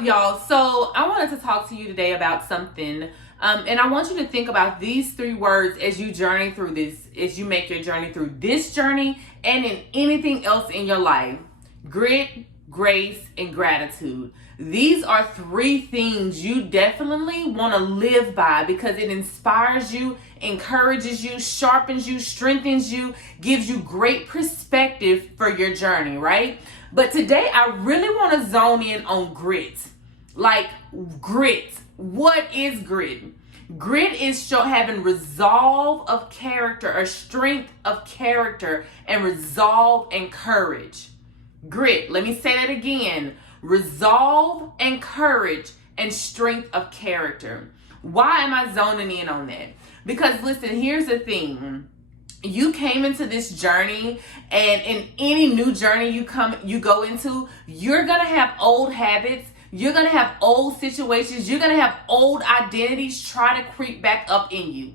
up, y'all? So I wanted to talk to you today about something, and I want you to think about these three words as you journey through this, as you make your journey through this journey and in anything else in your life. Grit, grace, and gratitude. These are three things you definitely want to live by because it inspires you, encourages you, sharpens you, strengthens you, gives you great perspective for your journey, right? But today I really want to zone in on grit. Like grit. What is grit? Grit is having resolve of character or strength of character and resolve and courage. Grit, let me say that again. Resolve and courage and strength of character. Why am I zoning in on that? Because listen, here's the thing. You came into this journey, and in any new journey you go into, you're gonna have old habits, you're gonna have old situations, you're gonna have old identities try to creep back up in you.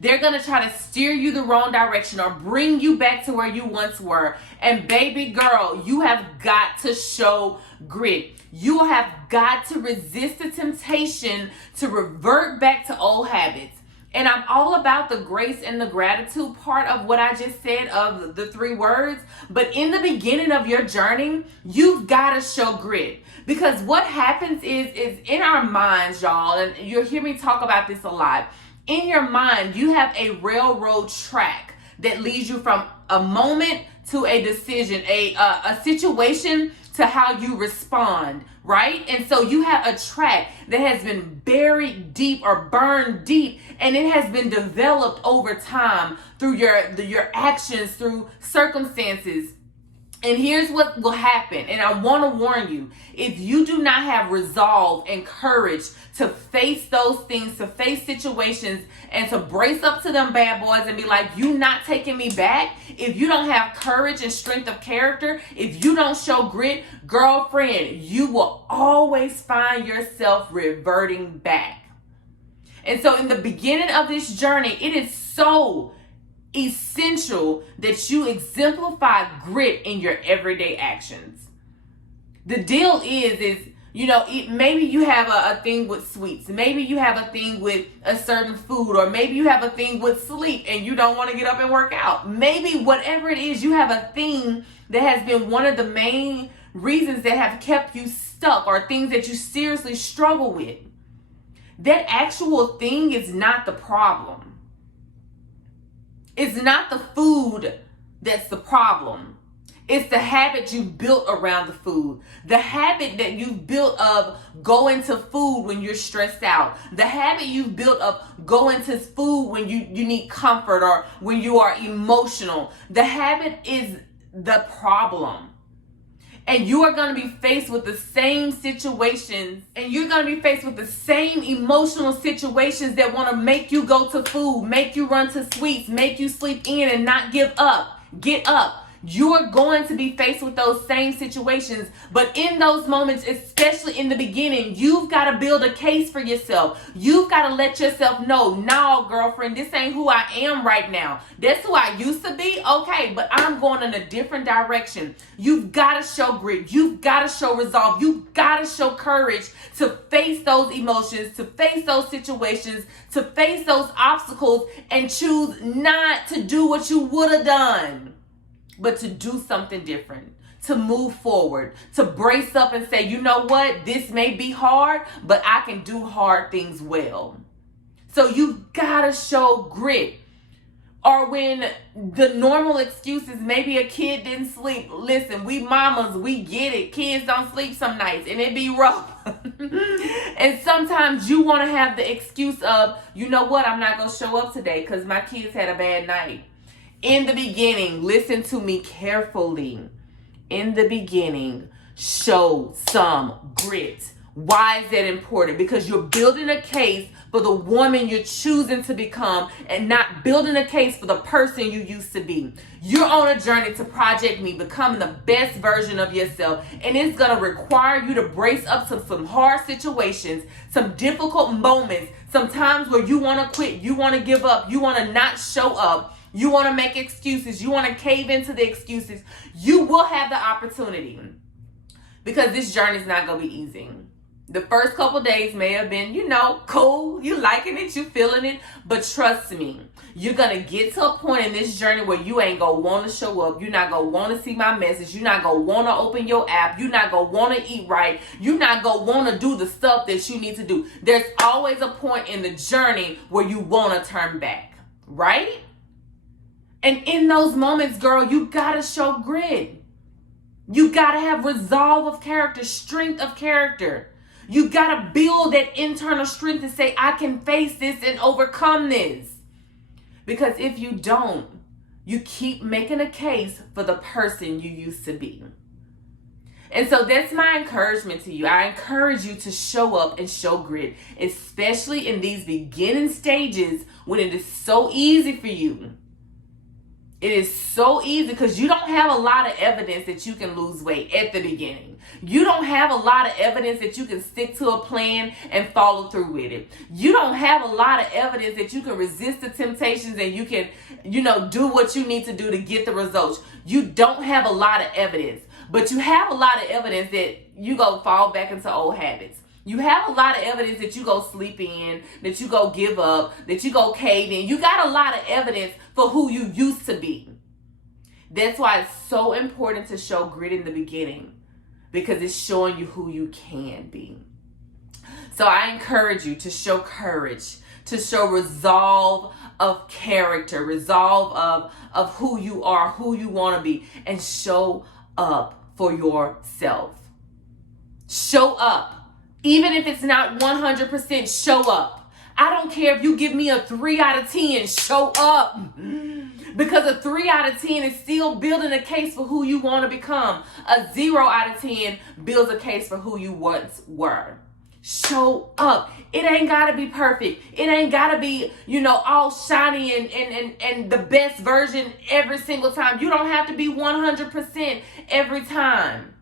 They're going to try to steer you the wrong direction or bring you back to where you once were. And baby girl, you have got to show grit. You have got to resist the temptation to revert back to old habits. And I'm all about the grace and the gratitude part of what I just said of the three words. But in the beginning of your journey, you've got to show grit. Because what happens is in our minds, y'all, and you'll hear me talk about this a lot. In your mind, you have a railroad track that leads you from a moment to a decision, a situation to how you respond, right? And so you have a track that has been buried deep or burned deep, and it has been developed over time through your actions, through circumstances. And here's what will happen, and I want to warn you, if you do not have resolve and courage to face those things, to face situations, and to brace up to them bad boys and be like, you not taking me back, if you don't have courage and strength of character, if you don't show grit, girlfriend, you will always find yourself reverting back. And so in the beginning of this journey, it is so essential that you exemplify grit in your everyday actions. The deal is maybe you have a thing with sweets, maybe you have a thing with a certain food, or maybe you have a thing with sleep and you don't want to get up and work out. Maybe whatever it is, you have a thing that has been one of the main reasons that have kept you stuck, or things that you seriously struggle with. That actual thing is not the problem. It's not the food that's the problem. It's the habit you built around the food. The habit that you've built of going to food when you're stressed out. The habit you've built of going to food when you need comfort or when you are emotional. The habit is the problem. And you are going to be faced with the same situations, and you're going to be faced with the same emotional situations that want to make you go to food, make you run to sweets, make you sleep in and not give up. Get up. You are going to be faced with those same situations, but in those moments, especially in the beginning, you've got to build a case for yourself. You've got to let yourself know, no, girlfriend, this ain't who I am right now. That's who I used to be, okay, but I'm going in a different direction. You've got to show grit. You've got to show resolve. You've got to show courage to face those emotions, to face those situations, to face those obstacles, and choose not to do what you would have done, but to do something different, to move forward, to brace up and say, you know what, this may be hard, but I can do hard things well. So you've got to show grit. Or when the normal excuse is maybe a kid didn't sleep. Listen, we mamas, we get it. Kids don't sleep some nights and it be rough. And sometimes you want to have the excuse of, you know what, I'm not going to show up today because my kids had a bad night. In the beginning, listen to me carefully. In the beginning, show some grit. Why is that important? Because you're building a case for the woman you're choosing to become and not building a case for the person you used to be. You're on a journey to Project Me, becoming the best version of yourself. And it's going to require you to brace up to some hard situations, some difficult moments, some times where you want to quit, you want to give up, you want to not show up. You want to make excuses. You want to cave into the excuses. You will have the opportunity because this journey is not going to be easy. The first couple days may have been, cool. You liking it, you feeling it. But trust me, you're going to get to a point in this journey where you ain't going to want to show up. You're not going to want to see my message. You're not going to want to open your app. You're not going to want to eat right. You're not going to want to do the stuff that you need to do. There's always a point in the journey where you want to turn back, right? And in those moments, girl, you got to show grit. You got to have resolve of character, strength of character. You got to build that internal strength to say, I can face this and overcome this. Because if you don't, you keep making a case for the person you used to be. And so that's my encouragement to you. I encourage you to show up and show grit, especially in these beginning stages when it is so easy for you. It is so easy because you don't have a lot of evidence that you can lose weight at the beginning. You don't have a lot of evidence that you can stick to a plan and follow through with it. You don't have a lot of evidence that you can resist the temptations and you can, do what you need to do to get the results. You don't have a lot of evidence, but you have a lot of evidence that you go fall back into old habits. You have a lot of evidence that you go sleep in, that you go give up, that you go cave in. You got a lot of evidence for who you used to be. That's why it's so important to show grit in the beginning, because it's showing you who you can be. So I encourage you to show courage, to show resolve of character, resolve of who you are, who you want to be, and show up for yourself. Show up. Even if it's not 100%, show up. I don't care if you give me a 3 out of 10, show up. Because a 3 out of 10 is still building a case for who you want to become. A 0 out of 10 builds a case for who you once were. Show up. It ain't got to be perfect. It ain't got to be, all shiny and the best version every single time. You don't have to be 100% every time.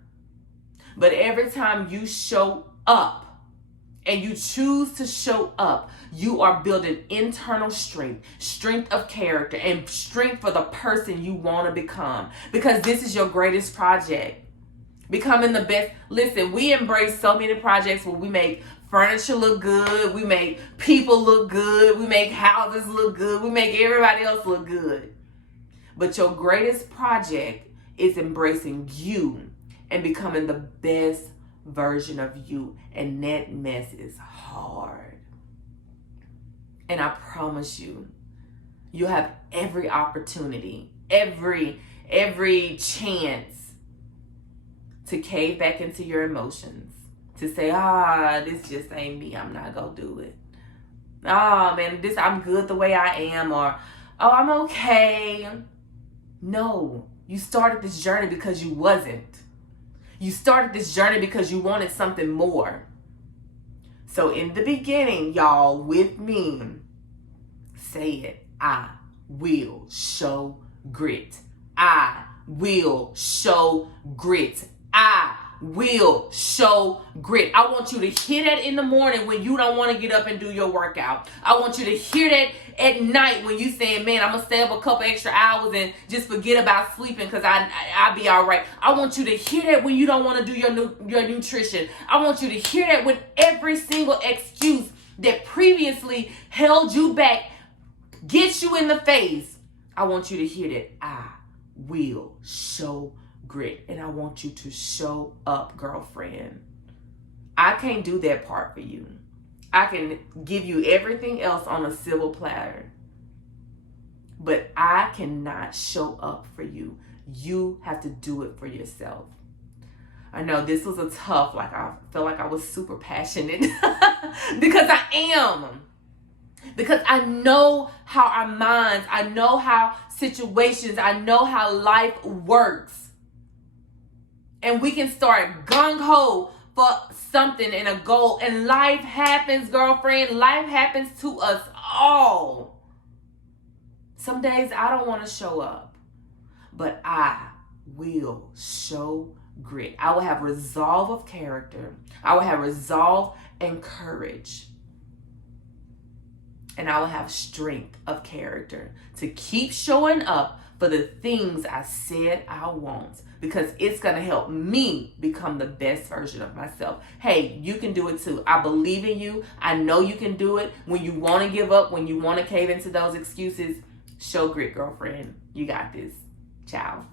But every time you show up and you choose to show up, you are building internal strength of character, and strength for the person you want to become, because this is your greatest project, becoming the best. Listen, we embrace so many projects where we make furniture look good, we make people look good, we make houses look good, we make everybody else look good. But your greatest project is embracing you and becoming the best version of you, and that mess is hard. And I promise you, you have every opportunity, every chance to cave back into your emotions, to say, this just ain't me, I'm not gonna do it. Man, I'm good the way I am, or I'm okay. No, you started this journey because you wasn't. You started this journey because you wanted something more. So in the beginning, y'all, with me, say it. I will show grit. I will show grit. I will show grit. I want you to hear that in the morning when you don't want to get up and do your workout. I want you to hear that at night when you saying, man, I'm going to stay up a couple extra hours and just forget about sleeping because I'll be all right. I want you to hear that when you don't want to do your nutrition. I want you to hear that when every single excuse that previously held you back gets you in the face. I want you to hear that I will show grit, and I want you to show up, girlfriend. I can't do that part for you. I can give you everything else on a silver platter, but I cannot show up for you. You have to do it for yourself. I know this was a tough, I felt like I was super passionate because I am. Because I know how our minds, I know how situations, I know how life works. And we can start gung-ho for something and a goal. And life happens, girlfriend. Life happens to us all. Some days I don't want to show up. But I will show grit. I will have resolve of character. I will have resolve and courage. And I will have strength of character to keep showing up for the things I said I won't, because it's going to help me become the best version of myself. Hey, you can do it too. I believe in you. I know you can do it. When you want to give up, when you want to cave into those excuses, show grit, girlfriend. You got this. Ciao.